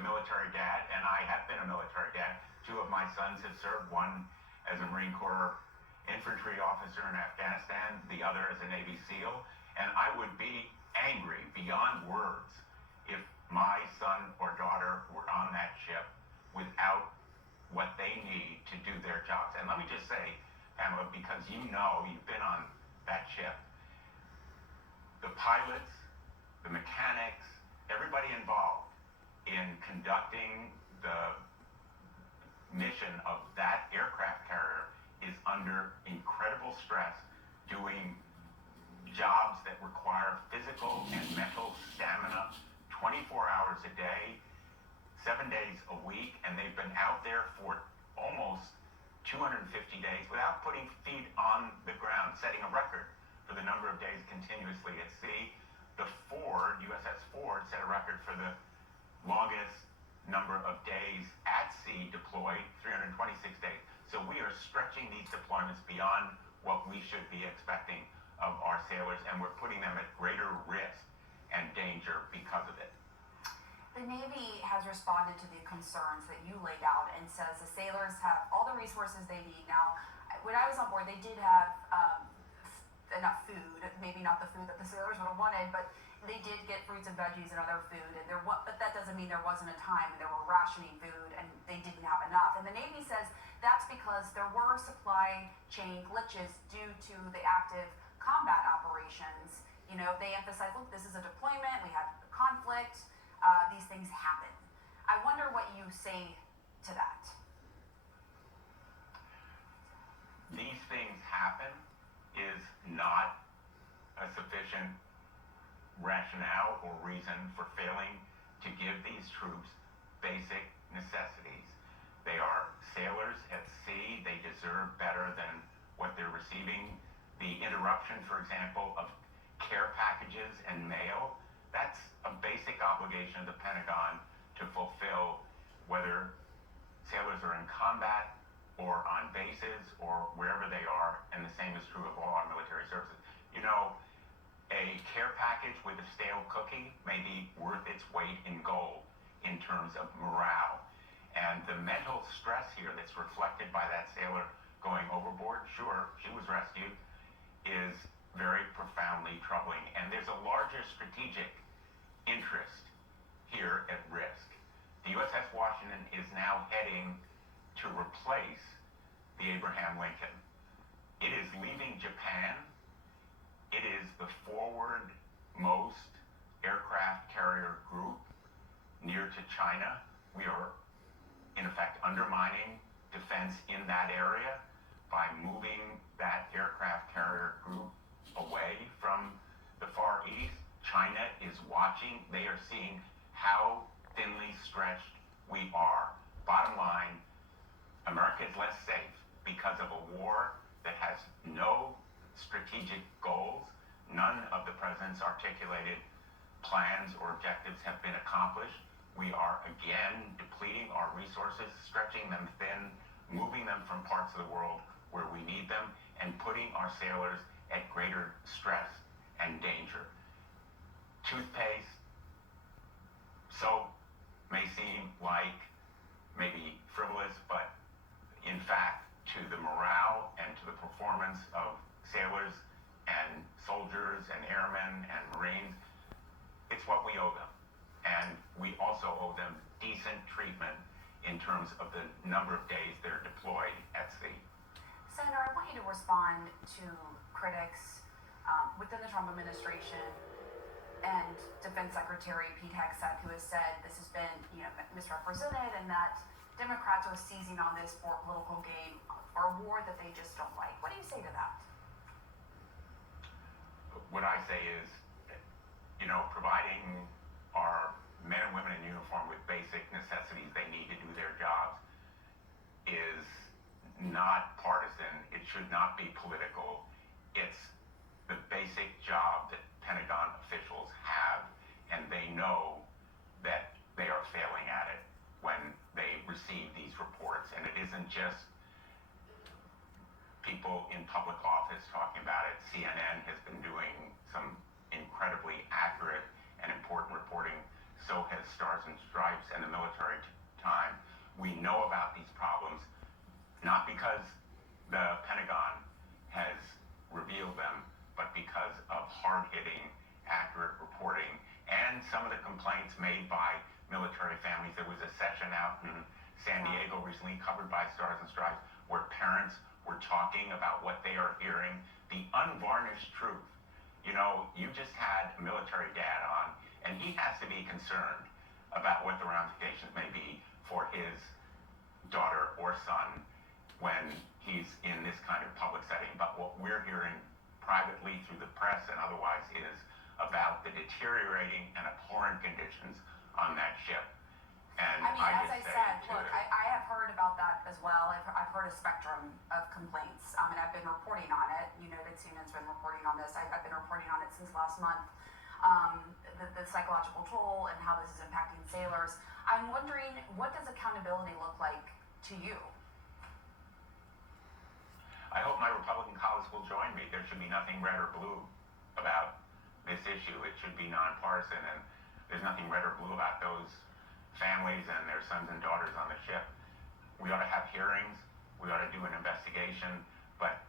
a military dad, and I have been a military dad. Two of my sons have served, one as a Marine Corps infantry officer in Afghanistan, the other as a Navy SEAL. And I would be angry beyond words if my son or daughter were on that ship without what they need to do their jobs. And let me just say, Pamela, because you know you've been on that ship, the pilots, the mechanics, everybody involved in conducting the mission of that aircraft carrier is under incredible stress, doing jobs that require physical and mental stamina 24 hours a day, 7 days a week, and they've been out there for almost 250 days without putting feet on the ground, setting a record for the number of days continuously at sea. The Ford, USS Ford, set a record for the longest number of days at sea deployed, 326 days. So we are stretching these deployments beyond what we should be expecting of our sailors, and we're putting them at greater risk and danger because of it. The Navy has responded to the concerns that you laid out and says the sailors have all the resources they need. Now, when I was on board, they did have enough food, maybe not the food that the sailors would have wanted, but they did get fruits and veggies and other food. And but that doesn't mean there wasn't a time when they were rationing food and they didn't have enough. And the Navy says that's because there were supply chain glitches due to the active combat operations. You know, they emphasize, look, this is a deployment, we have conflict, these things happen. I wonder what you say to that. These things happen is not a sufficient rationale or reason for failing to give these troops basic necessities. They are sailors at sea. They deserve better than what they're receiving. The interruption, for example, of care packages and mail, that's a basic obligation of the Pentagon to fulfill, whether sailors are in combat or on bases or wherever they are, and the same is true of all our military services. You know, a care package with a stale cookie may be worth its weight in gold in terms of morale. And the mental stress here that's reflected by that sailor going overboard, sure, she was rescued, is very profoundly troubling. And there's a larger strategic interest here at risk. The USS Washington is now heading to replace the Abraham Lincoln. It is leaving Japan. It is the forward-most aircraft carrier group near to China. We are, in effect, undermining defense in that area by moving that aircraft carrier group away from the Far East. China is watching. They are seeing how thinly stretched we are. Bottom line, America is less safe because of a war that has no strategic goals. None of the president's articulated plans or objectives have been accomplished. We are again depleting our resources, stretching them thin, moving them from parts of the world where we need them, and putting our sailors at greater stress and danger. Toothpaste, soap may seem like maybe frivolous, but in fact, to the morale and to the performance of sailors and soldiers and airmen and Marines, it's what we owe them. And we also owe them decent treatment in terms of the number of days they're deployed at sea. Senator, I want you to respond to critics within the Trump administration and Defense Secretary Pete Hegseth, who has said this has been, misrepresented and that Democrats are seizing on this for political gain, for a war that they just don't like. What do you say to that? What I say is, providing our men and women in uniform with basic necessities they need to do their jobs is not partisan. It should not be political. It's the basic job that Pentagon officials have, and they know that they are failing at it when they receive these reports. And it isn't just people in public office talking about it. CNN has been doing some incredibly accurate and important reporting. So has Stars and Stripes and the military we know about these problems, not because the Pentagon has revealed them, but because of hard-hitting, accurate reporting and some of the complaints made by military families. There was a session out in San Diego recently covered by Stars and Stripes where parents were talking about what they are hearing, the unvarnished truth. You know, you just had a military dad on, and he has to be concerned about what the ramifications may be for his daughter or son when he's in this kind of public setting. But what we're hearing privately through the press and otherwise is about the deteriorating and abhorrent conditions on that ship. And I mean, as I said, look, the, I have heard about that as well. I've heard a spectrum of complaints, and I've been reporting on it. You know that CNN's been reporting on this. I've been reporting on it since last month. The psychological toll and how this is impacting sailors. I'm wondering, what does accountability look like to you? I hope my Republican colleagues will join me. There should be nothing red or blue about this issue. It should be nonpartisan, and there's nothing red or blue about those families and their sons and daughters on the ship. We ought to have hearings. We ought to do an investigation, but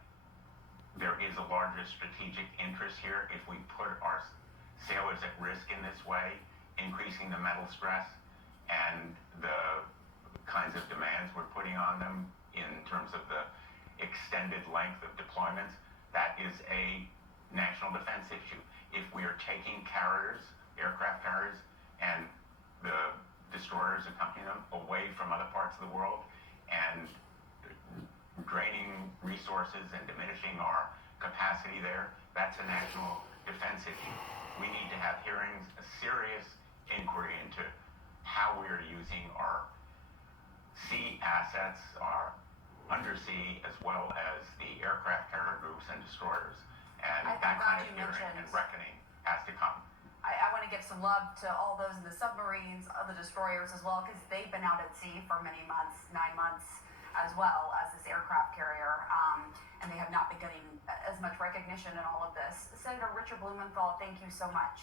there is a larger strategic interest here if we put our sailors at risk in this way, increasing the mental stress and the kinds of demands we're putting on them in terms of the extended length of deployments. That is a national defense issue. If we are taking carriers, aircraft carriers, and the destroyers accompanying them away from other parts of the world and draining resources and diminishing our capacity there, that's a national defense issue. We need to have hearings, a serious inquiry into how we are using our sea assets, our undersea, as well as the aircraft carrier groups and destroyers. And that kind of hearing and reckoning has to come. I want to give some love to all those in the submarines, the destroyers as well, because they've been out at sea for many months, 9 months, as well as this aircraft carrier, and they have not been getting as much recognition in all of this. Senator Richard Blumenthal, thank you so much.